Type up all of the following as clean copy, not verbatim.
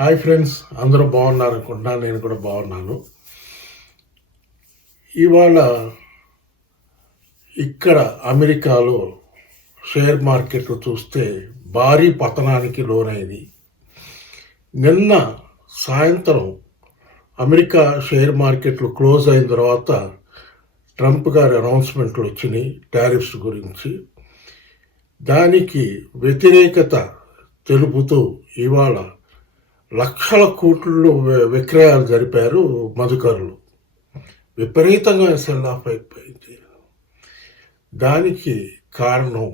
Hi friends, అందరూ బాగున్నారు అనుకుంటున్నాను. నేను కూడా బాగున్నాను. ఇవాళ ఇక్కడ అమెరికాలో షేర్ మార్కెట్లు చూస్తే భారీ పతనానికి లోనైంది. నిన్న సాయంత్రం అమెరికా షేర్ మార్కెట్లు క్లోజ్ అయిన తర్వాత ట్రంప్ గారి అనౌన్స్మెంట్లు వచ్చినాయి టారిఫ్స్ గురించి. దానికి వ్యతిరేకత తెలుపుతూ ఇవాళ లక్షల కోట్లలో విక్రయాలు జరిపారు మదుకరులు. విపరీతంగా సెల్ ఆఫ్ అయిపోయింది. దానికి కారణం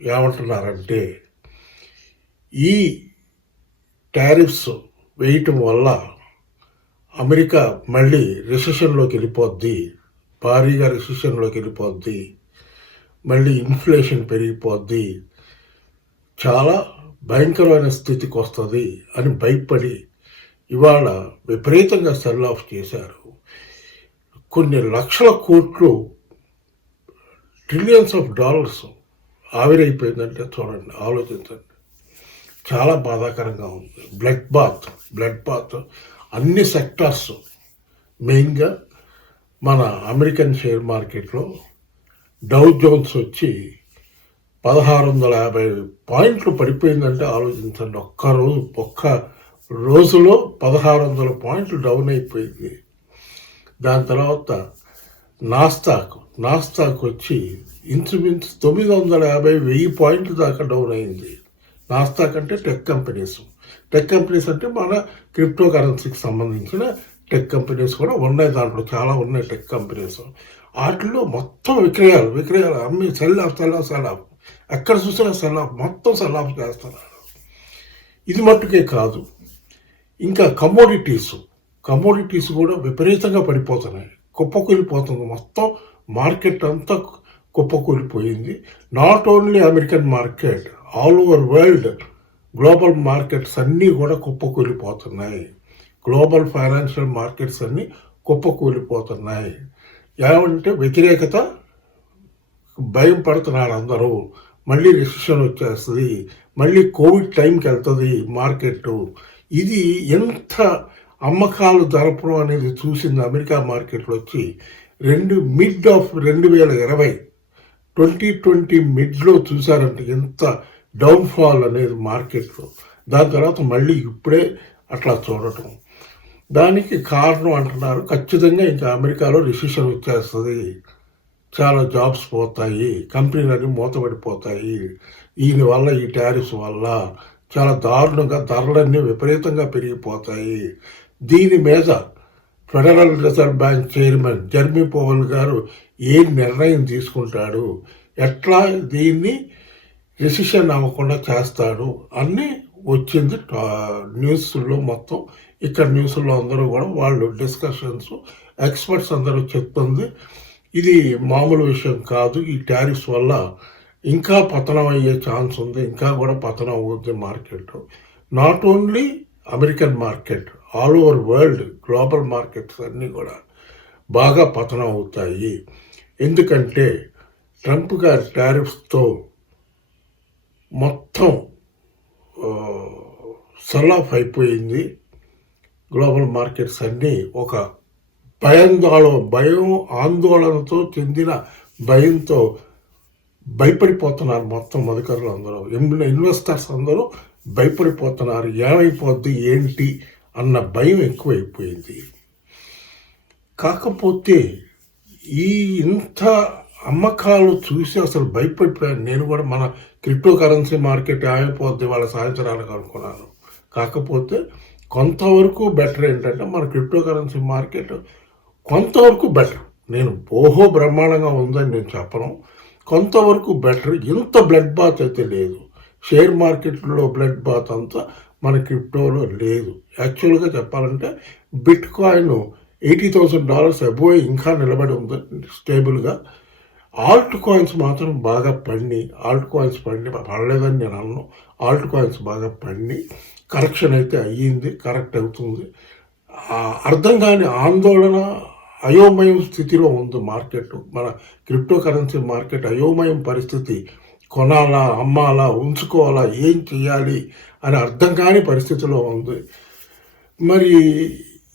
ఏమంటున్నారంటే, ఈ టారిఫ్స్ వేయటం వల్ల అమెరికా మళ్ళీ రిసెషన్లోకి వెళ్ళిపోద్ది, భారీగా రిసెషన్లోకి వెళ్ళిపోద్ది, మళ్ళీ ఇన్ఫ్లేషన్ పెరిగిపోద్ది, చాలా భయంకరమైన స్థితికి వస్తుంది అని భయపడి ఇవాళ విపరీతంగా సెల్ ఆఫ్ చేశారు. కొన్ని లక్షల కోట్లు, ట్రిలియన్స్ ఆఫ్ డాలర్స్ ఆవిరైపోయిందంటే చూడండి, ఆలోచించండి. చాలా బాధాకరంగా ఉంది. బ్లడ్ బాత్ అన్ని సెక్టార్స్, మెయిన్గా మన అమెరికన్ షేర్ మార్కెట్లో డౌ జోన్స్ వచ్చి 1650 పాయింట్లు పడిపోయిందంటే ఆలోచించండి. ఒక్క రోజులో 1600 పాయింట్లు డౌన్ అయిపోయింది. దాని తర్వాత నాస్టాక్ వచ్చి ఇంచుమించు 950-1000 పాయింట్లు దాకా డౌన్ అయింది. నాస్టాక్ అంటే టెక్ కంపెనీస్ అంటే మన క్రిప్టో కరెన్సీకి సంబంధించిన టెక్ కంపెనీస్ కూడా ఉన్నాయి. దాంట్లో చాలా ఉన్నాయి టెక్ కంపెనీస్. వాటిలో మొత్తం విక్రయాలు అమ్మి సెల్ ఆఫ్. ఎక్కడ చూసినా మొత్తం సెల్ ఆఫ్ చేస్తున్నారు. ఇది మట్టుకే కాదు, ఇంకా కమోడిటీస్ కూడా విపరీతంగా పడిపోతున్నాయి, కుప్పకూలిపోతుంది. మొత్తం మార్కెట్ అంతా కుప్పకూలిపోయింది. Not only American market, all over world global markets అన్నీ కూడా కుప్పకూలిపోతున్నాయి. గ్లోబల్ ఫైనాన్షియల్ మార్కెట్స్ అన్నీ కుప్పకూలిపోతున్నాయి. ఏమంటే వ్యతిరేకత, భయం పడుతున్నారు అందరూ. మళ్ళీ రిసెషన్ వచ్చేస్తుంది, మళ్ళీ కోవిడ్ టైంకి వెళ్తుంది మార్కెట్. ఇది ఎంత అమ్మకాలు జరపడం అనేది చూసింది అమెరికా మార్కెట్లో వచ్చి మిడ్ ఆఫ్ 2020 2020 మిడ్లో చూసారంటే ఎంత డౌన్ఫాల్ అనేది మార్కెట్లో. దాని తర్వాత మళ్ళీ ఇప్పుడే అట్లా చూడటం. దానికి కారణం అంటున్నారు, ఖచ్చితంగా ఇంకా అమెరికాలో రిసెషన్ వచ్చేస్తుంది, చాలా జాబ్స్ పోతాయి, కంపెనీలన్నీ మూతపడిపోతాయి, దీనివల్ల ఈ టారిఫ్స్ వల్ల చాలా దారుణంగా ధరలన్నీ విపరీతంగా పెరిగిపోతాయి. దీని మీద federal reserve bank chairman Jeremy Powell గారు ఏం నిర్ణయం తీసుకుంటాడు, ఎట్లా దీన్ని రిసెషన్ అవ్వకుండా చేస్తాడు అన్నీ వచ్చింది న్యూస్లో. మొత్తం ఇక్కడ న్యూస్లో అందరూ కూడా వాళ్ళు డిస్కషన్స్, ఎక్స్పర్ట్స్ అందరూ చెప్తుంది. ఇది మామూలు విషయం కాదు. ఈ టారిఫ్స్ వల్ల ఇంకా పతనం అయ్యే ఛాన్స్ ఉంది, ఇంకా కూడా పతనం అవుతుంది market. Not only American market, all over world global markets అన్నీ కూడా బాగా పతనం అవుతాయి. ఎందుకంటే ట్రంప్ గారి టారిఫ్స్తో మొత్తం సెల్ ఆఫ్ అయిపోయింది. గ్లోబల్ మార్కెట్స్ అన్నీ ఒక ఆందోళనతో చెందిన భయంతో భయపడిపోతున్నారు. మొత్తం మదుకరులు అందరూ, ఇన్వెస్టర్స్ అందరూ భయపడిపోతున్నారు. ఏమైపోద్ది ఏంటి అన్న భయం ఎక్కువైపోయింది. కాకపోతే ఇంత అమ్మకాలు చూసి అసలు భయపడిపోయాను. నేను కూడా మన క్రిప్టో కరెన్సీ మార్కెట్ ఏమైపోద్ది వాళ్ళ సాయంత్రానికి అనుకున్నాను. కాకపోతే కొంతవరకు బెటర్ ఏంటంటే మన క్రిప్టో కరెన్సీ మార్కెట్ కొంతవరకు బెటర్. నేను బ్రహ్మాండంగా ఉందని నేను చెప్పను, కొంతవరకు బెటర్. ఇంత బ్లడ్ బాత్ అయితే లేదు. షేర్ మార్కెట్లో బ్లడ్ బాత్ అంతా మన క్రిప్టోలో లేదు. యాక్చువల్గా చెప్పాలంటే బిట్ కాయిన్ $80,000 అబోవ్ ఇంకా నిలబడి ఉంది స్టేబుల్గా. ఆల్ట్ కాయిన్స్ మాత్రం బాగా పడలేదని నేను అన్నాను. ఆల్ట్ కాయిన్స్ బాగా కరెక్షన్ అయితే అయ్యింది, కరెక్ట్ అవుతుంది. అర్థం కాని ఆందోళన, అయోమయం స్థితిలో ఉంది మార్కెట్. మన క్రిప్టో కరెన్సీ మార్కెట్ అయోమయం పరిస్థితి. కొనాలా, అమ్మాలా, ఉంచుకోవాలా, ఏం చేయాలి అని అర్థం కాని పరిస్థితిలో ఉంది. మరి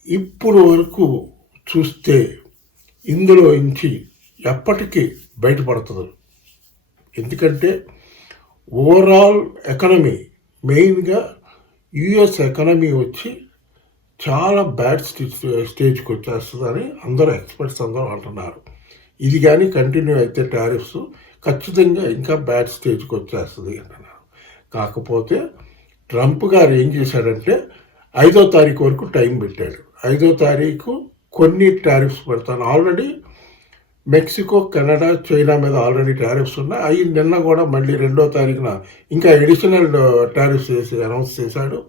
ఇప్పుడు వరకు చూస్తే ఇందులో నుంచి ఎప్పటికీ బయటపడుతుంది. ఎందుకంటే ఓవరాల్ ఎకానమీ, మెయిన్గా యుఎస్ ఎకానమీ వచ్చి చాలా బ్యాడ్ స్టేజ్కి వచ్చేస్తుందని అందరూ ఎక్స్పర్ట్స్ అందరూ అంటున్నారు. ఇది కానీ కంటిన్యూ అయితే టారిఫ్స్ ఖచ్చితంగా ఇంకా బ్యాడ్ స్టేజ్కి వచ్చేస్తుంది అంటున్నారు. కాకపోతే ట్రంప్ గారు ఏం చేశాడంటే 5వ తారీఖు వరకు టైం పెట్టాడు. 5వ తారీఖు కొన్ని టారిఫ్స్ పెడతాను. ఆల్రెడీ మెక్సికో, కెనడా, చైనా మీద ఆల్రెడీ టారిఫ్స్ ఉన్నాయి. అవి నిన్న కూడా మళ్ళీ 2వ తారీఖున ఇంకా అడిషనల్ టారిఫ్స్ అనౌన్స్ చేశాడు.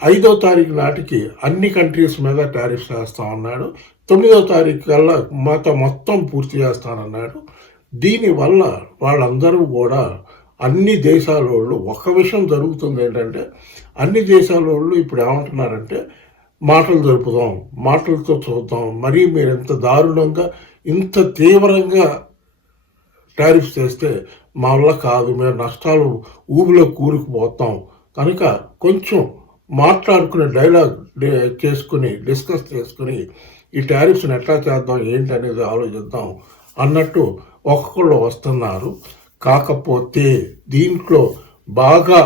5వ తారీఖు నాటికి అన్ని కంట్రీస్ మీద టారిఫ్స్ వేస్తా ఉన్నాడు. 9వ తారీఖు కల్లా మొత్తం పూర్తి చేస్తానన్నాడు. దీనివల్ల వాళ్ళందరూ కూడా అన్ని దేశాల వాళ్ళు ఒక విషయం జరుగుతుంది ఏంటంటే, అన్ని దేశాల వాళ్ళు ఇప్పుడు ఏమంటున్నారంటే మాటలు జరుపుదాం, మాటలతో చూద్దాం, మరీ మీరు ఎంత దారుణంగా ఇంత తీవ్రంగా టారిఫ్స్ చేస్తే మా వల్ల కాదు, మేము నష్టాలు ఊబిలో కూరుకుపోతాం, కనుక కొంచెం మాట్లాడుకునే డైలాగ్ డిస్కస్ చేసుకుని ఈ టారిఫ్స్ని ఎట్లా చేద్దాం ఏంటి అనేది ఆలోచిద్దాం అన్నట్టు ఒక్కొక్కళ్ళు వస్తున్నారు. కాకపోతే దీంట్లో బాగా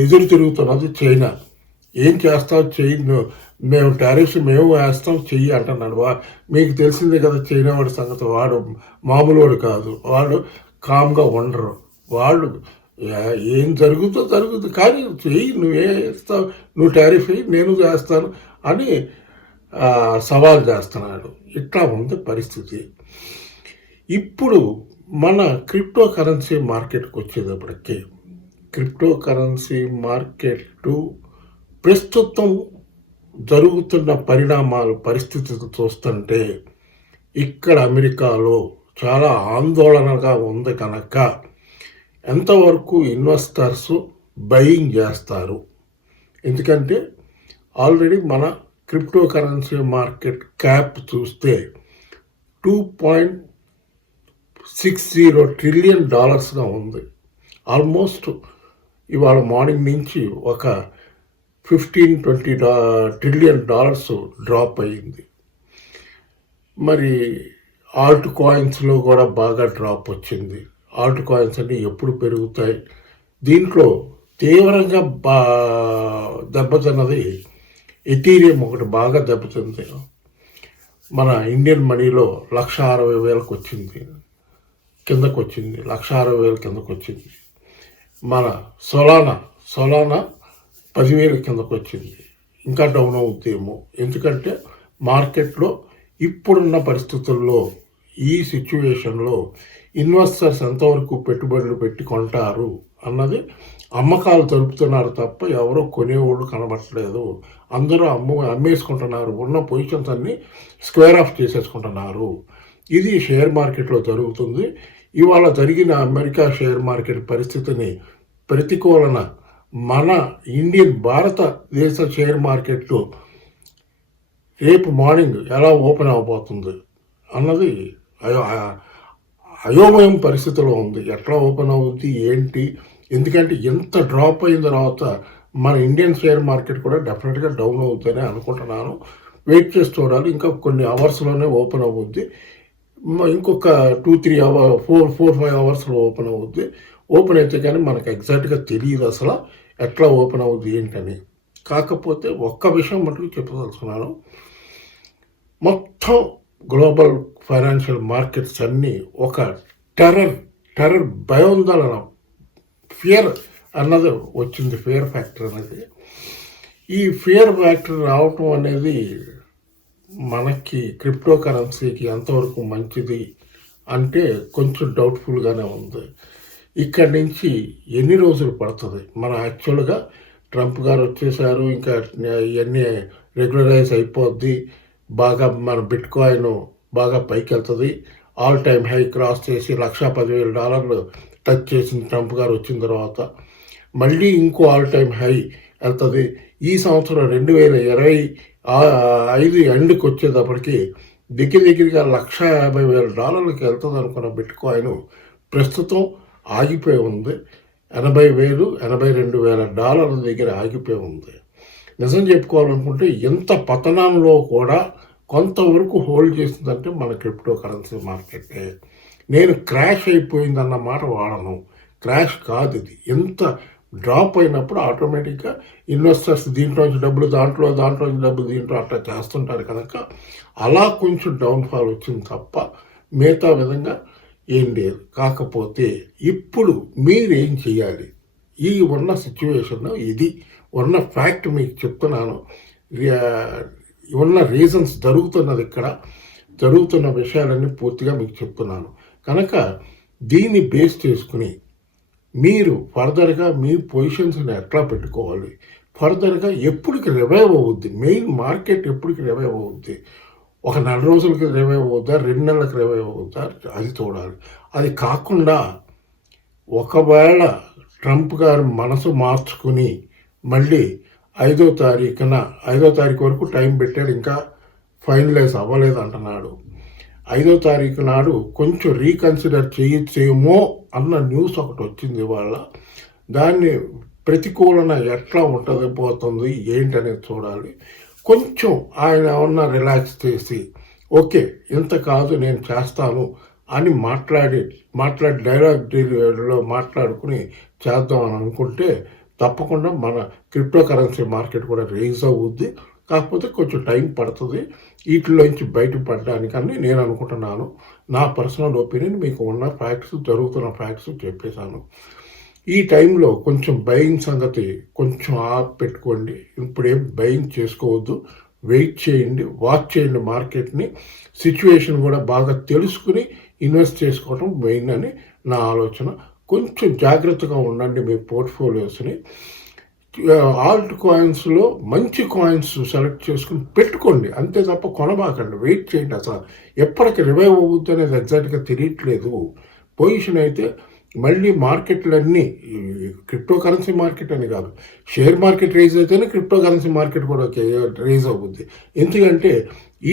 ఎదురు తిరుగుతున్నది చైనా. ఏం చేస్తావు చెయ్యి, మేము టారిఫ్స్ మేము వేస్తాం చెయ్యి అంటున్నాడు. మీకు తెలిసిందే కదా చైనా వాడి సంగతి. వాడు మామూలు వాడు కాదు, వాడు కామ్గా ఉండరు. వాళ్ళు ఏం జరుగుతుంది కానీ చెయ్యి, నువ్వే ఇస్తావు, నువ్వు టారిఫ్ వేయి, నేను చేస్తాను అని సవాల్ చేస్తున్నాడు. ఇట్లా ఉంది పరిస్థితి. ఇప్పుడు మన క్రిప్టో కరెన్సీ మార్కెట్కి వచ్చేటప్పటికి, క్రిప్టో కరెన్సీ మార్కెట్ ప్రస్తుతం జరుగుతున్న పరిస్థితులు చూస్తుంటే ఇక్కడ అమెరికాలో చాలా ఆందోళనగా ఉంది. కనుక ఎంతవరకు ఇన్వెస్టర్స్ బయింగ్ చేస్తారు? ఎందుకంటే ఆల్రెడీ మన క్రిప్టో కరెన్సీ మార్కెట్ క్యాప్ చూస్తే $2.60 ట్రిలియన్ ఉంది. ఆల్మోస్ట్ ఇవాళ మార్నింగ్ నుంచి ఒక 15-20 ట్రిలియన్ డ్రాప్ అయ్యింది. మరి ఆల్ట్ కాయిన్స్లో కూడా బాగా డ్రాప్ వచ్చింది. ఆల్ట్ కాయిన్స్ అన్ని ఎప్పుడు పెరుగుతాయి? దీంట్లో తీవ్రంగా దెబ్బతిన్నది ఎథీరియం ఒకటి బాగా దెబ్బతింది. మన ఇండియన్ మనీలో 1,60,000 వచ్చింది, కిందకు వచ్చింది. 1,60,000 కిందకు వచ్చింది. మన సొలానా 10,000 కిందకు వచ్చింది. ఇంకా డౌన్ అవుతుందేమో, ఎందుకంటే మార్కెట్లో ఇప్పుడున్న పరిస్థితుల్లో ఈ సిచ్యువేషన్లో ఇన్వెస్టర్స్ ఎంతవరకు పెట్టుబడులు పెట్టి కొంటారు అన్నది అమ్మకాలు జరుపుతున్నారు తప్ప ఎవరో కొనేవాళ్ళు కనబట్టలేదు. అందరూ అమ్మేసుకుంటున్నారు. ఉన్న పొజిషన్స్ అన్నీ స్క్వేర్ ఆఫ్ చేసేసుకుంటున్నారు. ఇది షేర్ మార్కెట్లో జరుగుతుంది. ఇవాళ జరిగిన అమెరికా షేర్ మార్కెట్ పరిస్థితిని ప్రతికూలన మన భారతదేశ షేర్ మార్కెట్ రేపు మార్నింగ్ ఎలా ఓపెన్ అవ్వబోతుంది అన్నది అయోమయం పరిస్థితిలో ఉంది. ఎట్లా ఓపెన్ అవుతుంది ఏంటి? ఎందుకంటే ఎంత డ్రాప్ అయిన తర్వాత మన ఇండియన్ షేర్ మార్కెట్ కూడా డెఫినెట్గా డౌన్ అవుతుందని అనుకుంటున్నాను. వెయిట్ చేసి చూడాలి. ఇంకా కొన్ని అవర్స్లోనే ఓపెన్ అవుద్ది. ఇంకొక 2-3 అవర్స్ 4-5 అవర్స్లో ఓపెన్ అవుద్ది. ఓపెన్ అయితే కానీ మనకు ఎగ్జాక్ట్గా తెలియదు అసలు ఎట్లా ఓపెన్ అవుద్ది ఏంటని. కాకపోతే ఒక్క విషయం మటుకు చెప్పదలుచుకున్నాను. మొత్తం గ్లోబల్ ఫైనాన్షియల్ మార్కెట్స్ అన్నీ ఒక టెర్రర్ భయోందోళన, ఫియర్ అన్నది వచ్చింది. ఫియర్ ఫ్యాక్టర్ అనేది, ఈ ఫియర్ ఫ్యాక్టర్ రావటం అనేది మనకి క్రిప్టో కరెన్సీకి ఎంతవరకు మంచిది అంటే కొంచెం డౌట్ఫుల్గానే ఉంది. ఇక్కడి నుంచి ఎన్ని రోజులు పడుతుంది? మన యాక్చువల్గా ట్రంప్ గారు వచ్చేసారు, ఇంకా ఇవన్నీ రెగ్యులరైజ్ అయిపోద్ది. బాగా మన బిట్కాయిన్ బాగా పైకి వెళ్తుంది. ఆల్ టైమ్ హై క్రాస్ చేసి $110,000 టచ్ చేసిన ట్రంప్ గారు వచ్చిన తర్వాత మళ్ళీ ఇంకో ఆల్ టైమ్ హై వెళ్తుంది. ఈ సంవత్సరం 2025 ఎండ్కి వచ్చేటప్పటికి దగ్గరగా $150,000 వెళ్తుంది అనుకున్న బిట్కాయిన్ ప్రస్తుతం ఆగిపోయి ఉంది. $80,000 $82,000 దగ్గర ఆగిపోయి ఉంది. నిజం చెప్పుకోవాలనుకుంటే ఎంత పతనంలో కూడా కొంతవరకు హోల్డ్ చేసిందంటే మన క్రిప్టో కరెన్సీ మార్కెటే. నేను క్రాష్ అయిపోయిందన్న మాట వాడను. క్రాష్ కాదు ఇది. ఎంత డ్రాప్ అయినప్పుడు ఆటోమేటిక్గా ఇన్వెస్టర్స్ దీంట్లోంచి డబ్బులు దాంట్లోంచి డబ్బులు దీంట్లో అట్లా చేస్తుంటారు కనుక అలా కొంచెం డౌన్ఫాల్ వచ్చింది తప్ప మిగతా విధంగా ఏం లేదు. కాకపోతే ఇప్పుడు మీరేం చేయాలి? ఈ ఉన్న సిచ్యువేషన్ ఇది ఉన్న ఫ్యాక్ట్ మీకు చెప్తున్నాను. ఉన్న రీజన్స్ జరుగుతున్న విషయాలన్నీ పూర్తిగా మీకు చెప్తున్నాను కనుక దీన్ని బేస్ చేసుకుని మీరు ఫర్దర్గా మీ పొజిషన్స్ని ఎట్లా పెట్టుకోవాలి, ఫర్దర్గా ఎప్పటికి రివైవ్ అవుద్ది, మెయిన్ మార్కెట్ ఎప్పటికి రివైవ్ అవుద్ది, ఒక 4 రోజులకి రివైవ్ అవుద్దా, 2 నెలలకు రివైవ్ అవుద్దా, అది చూడాలి. అది కాకుండా ఒకవేళ ట్రంప్ గారు మనసు మార్చుకుని మళ్ళీ 5వ తారీఖు వరకు టైం పెట్టాడు, ఇంకా ఫైనలైజ్ అవ్వలేదు అంటున్నాడు. 5వ తారీఖు నాడు కొంచెం రీకన్సిడర్ చేయొచ్చేమో అన్న న్యూస్ ఒకటి వచ్చింది వాళ్ళ. దాన్ని ప్రతికూలన ఎట్లా పోతుంది ఏంటనేది చూడాలి. కొంచెం ఆయన ఏమన్నా రిలాక్స్ చేసి ఓకే ఇంత కాదు నేను చేస్తాను అని మాట్లాడి డైలాగ్లో మాట్లాడుకుని చేద్దామని అనుకుంటే తప్పకుండా మన క్రిప్టో కరెన్సీ మార్కెట్ కూడా రేజ్ అవుద్ది. కాకపోతే కొంచెం టైం పడుతుంది వీటిలోంచి బయటపడడానికని నేను అనుకుంటున్నాను. నా పర్సనల్ ఒపీనియన్ మీకు ఉన్న జరుగుతున్న ఫ్యాక్ట్స్ చెప్పేశాను. ఈ టైంలో కొంచెం బయింగ్ సంగతి కొంచెం ఆప్ పెట్టుకోండి. ఇప్పుడేం బయింగ్ చేసుకోవద్దు, వెయిట్ చేయండి, వాచ్ చేయండి మార్కెట్ని. సిచ్యువేషన్ కూడా బాగా తెలుసుకుని ఇన్వెస్ట్ చేసుకోవడం మెయిన్ అని నా ఆలోచన. కొంచెం జాగ్రత్తగా ఉండండి మీ పోర్ట్ఫోలియోస్ని. ఆల్ట్ కాయిన్స్లో మంచి కాయిన్స్ సెలెక్ట్ చేసుకుని పెట్టుకోండి, అంతే తప్ప కొనబాకండి, వెయిట్ చేయండి. అసలు ఎప్పటికి రివైవ్ అవుతుంది అనేది ఎగ్జాక్ట్గా తెలియట్లేదు. పొజిషన్ అయితే మళ్ళీ మార్కెట్లన్నీ క్రిప్టో కరెన్సీ మార్కెట్ అని కాదు, షేర్ మార్కెట్ రైజ్ అయితేనే క్రిప్టో కరెన్సీ మార్కెట్ కూడా రైజ్ అవుతుంది. ఎందుకంటే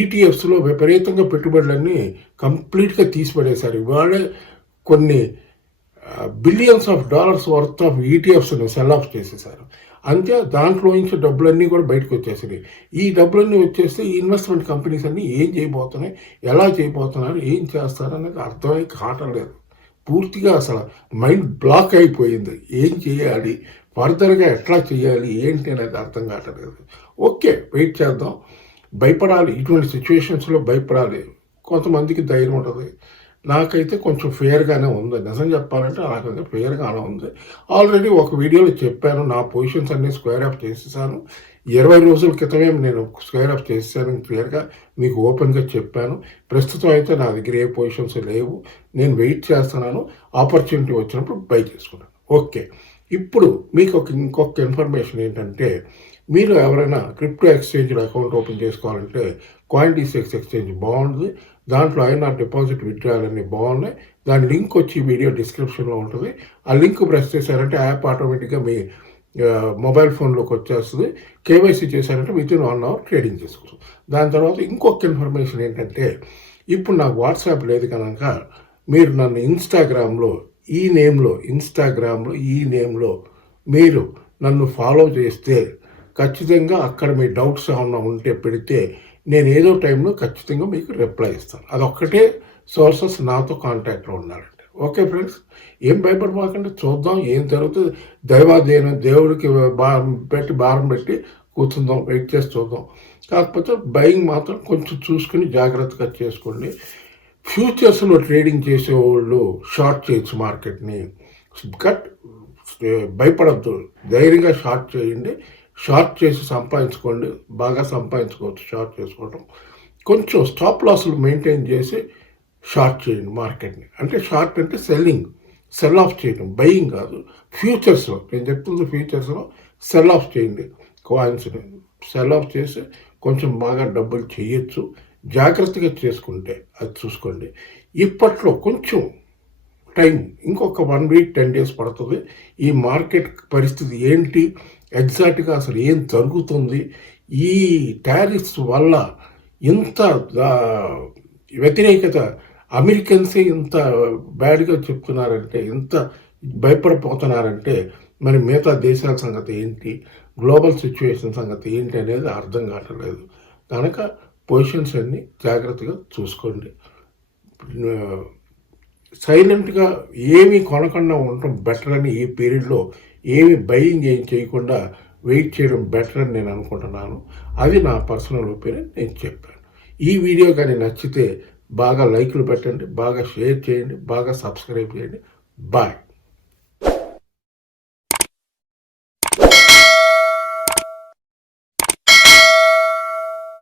ఈటీఎఫ్స్లో విపరీతంగా పెట్టుబడులన్నీ కంప్లీట్గా తీసిపడేశారు. ఇవాళ కొన్ని billions of dollars worth of ఈటీఎఫ్స్ని సెల్ ఆఫ్ చేసేసారు. అంతే దాంట్లో నుంచి డబ్బులన్నీ కూడా బయటకు వచ్చేసినాయి. ఈ డబ్బులన్నీ వచ్చేస్తే ఈ ఇన్వెస్ట్మెంట్ కంపెనీస్ అన్నీ ఏం చేయబోతున్నాయి, ఎలా చేయబోతున్నారు, ఏం చేస్తారు అనేది అర్థమై కావట్లేదు. పూర్తిగా అసలు మైండ్ బ్లాక్ అయిపోయింది. ఏం చేయాలి, ఫర్దర్గా ఎట్లా చేయాలి ఏంటి అనేది అర్థం కావట్లేదు. ఓకే వెయిట్ చేద్దాం. భయపడాలి, ఇటువంటి సిచ్యువేషన్స్లో భయపడాలి. కొంతమందికి ధైర్యం ఉంటుంది, నాకైతే కొంచెం ఫేర్గానే ఉంది. నిజం చెప్పాలంటే నాకైతే ఫేర్గానే ఉంది. ఆల్రెడీ ఒక వీడియోలో చెప్పాను, నా పొజిషన్స్ అన్నీ స్క్వేర్ ఆఫ్ చేసేసాను. 20 రోజుల క్రితమే నేను స్క్వేర్ ఆఫ్ చేసేసాను, క్లియర్గా మీకు ఓపెన్గా చెప్పాను. ప్రస్తుతం అయితే నా దగ్గర ఏ పొజిషన్స్ లేవు, నేను వెయిట్ చేస్తున్నాను. ఆపర్చునిటీ వచ్చినప్పుడు బై చేసుకున్నాను. ఓకే, ఇప్పుడు మీకు ఇంకొక ఇన్ఫర్మేషన్ ఏంటంటే, మీరు ఎవరైనా క్రిప్టో ఎక్స్చేంజ్లో అకౌంట్ ఓపెన్ చేసుకోవాలంటే కాయిన్డీసీఎక్స్ ఎక్స్చేంజ్ బాగుంది. దాంట్లో ఐఎన్ఆర్ డిపాజిట్ విత్డ్రాయల్ అన్నీ బాగున్నాయి. దాని లింక్ వచ్చి వీడియో డిస్క్రిప్షన్లో ఉంటుంది. ఆ లింక్ ప్రెస్ చేశారంటే యాప్ ఆటోమేటిక్గా మీ మొబైల్ ఫోన్లోకి వచ్చేస్తుంది. కేవైసీ చేశారంటే వితిన్ 1 అవర్ ట్రేడింగ్ చేసుకోవచ్చు. దాని తర్వాత ఇంకొక ఇన్ఫర్మేషన్ ఏంటంటే, ఇప్పుడు నాకు వాట్సాప్ లేదు కనుక మీరు నన్ను ఇన్స్టాగ్రామ్లో ఈ నేమ్లో మీరు నన్ను ఫాలో చేస్తే ఖచ్చితంగా అక్కడ మీ డౌట్స్ ఏమన్నా ఉంటే పెడితే నేను ఏదో టైంలో ఖచ్చితంగా మీకు రిప్లై ఇస్తాను. అదొక్కటే సోర్సెస్ నాతో కాంటాక్ట్లో ఉన్నారండి. ఓకే ఫ్రెండ్స్, ఏం భయపడమాకండి, చూద్దాం ఏం జరుగుతుంది. దేవుడికి భారం పెట్టి కూర్చుందాం, వెయిట్ చేసి చూద్దాం. కాకపోతే బయింగ్ మాత్రం కొంచెం చూసుకుని జాగ్రత్తగా చేసుకోండి. ఫ్యూచర్స్లో ట్రేడింగ్ చేసేవాళ్ళు షార్ట్ చేయొచ్చు మార్కెట్ని, భయపడద్దు, ధైర్యంగా షార్ట్ చేయండి. షార్ట్ చేసి సంపాదించుకోండి, బాగా సంపాదించుకోవచ్చు షార్ట్ చేసుకోవడం. కొంచెం స్టాప్ లాస్లు మెయింటైన్ చేసి షార్ట్ చేయండి మార్కెట్ని. అంటే షార్ట్ అంటే సెల్ ఆఫ్ చేయడం, బయింగ్ కాదు. ఫ్యూచర్స్లో నేను చెప్తుంది, ఫ్యూచర్స్లో సెల్ ఆఫ్ చేయండి. కాయిన్స్ని సెల్ ఆఫ్ చేసి కొంచెం బాగా డబ్బులు చేయొచ్చు. జాగ్రత్తగా చేసుకుంటే అది చూసుకోండి. ఇప్పట్లో కొంచెం టైం, ఇంకొక 1 వీక్ 10 డేస్ పడుతుంది. ఈ మార్కెట్ పరిస్థితి ఏంటి, ఎగ్జాక్ట్గా అసలు ఏం జరుగుతుంది, ఈ టారిఫ్స్ వల్ల ఇంత వ్యతిరేకత, అమెరికన్సే ఇంత బ్యాడ్గా చెప్తున్నారంటే, ఇంత భయపడిపోతున్నారంటే మరి మిగతా దేశాల సంగతి ఏంటి, గ్లోబల్ సిచ్యువేషన్ సంగతి ఏంటి అనేది అర్థం కావట్లేదు. కనుక పొజిషన్స్ అన్నీ జాగ్రత్తగా చూసుకోండి. సైలెంట్గా ఏమీ కొనకుండా ఉండటం బెటర్ అని ఈ పీరియడ్లో ఏమి బయింగ్ ఏం చేయకుండా వెయిట్ చేయడం బెటర్ అని నేను అనుకుంటున్నాను. అది నా పర్సనల్ ఒపీనియన్, నేను చెప్పాను. ఈ వీడియో కానీ నచ్చితే బాగా లైక్లు పెట్టండి, బాగా షేర్ చేయండి, బాగా సబ్స్క్రైబ్ చేయండి. బాయ్.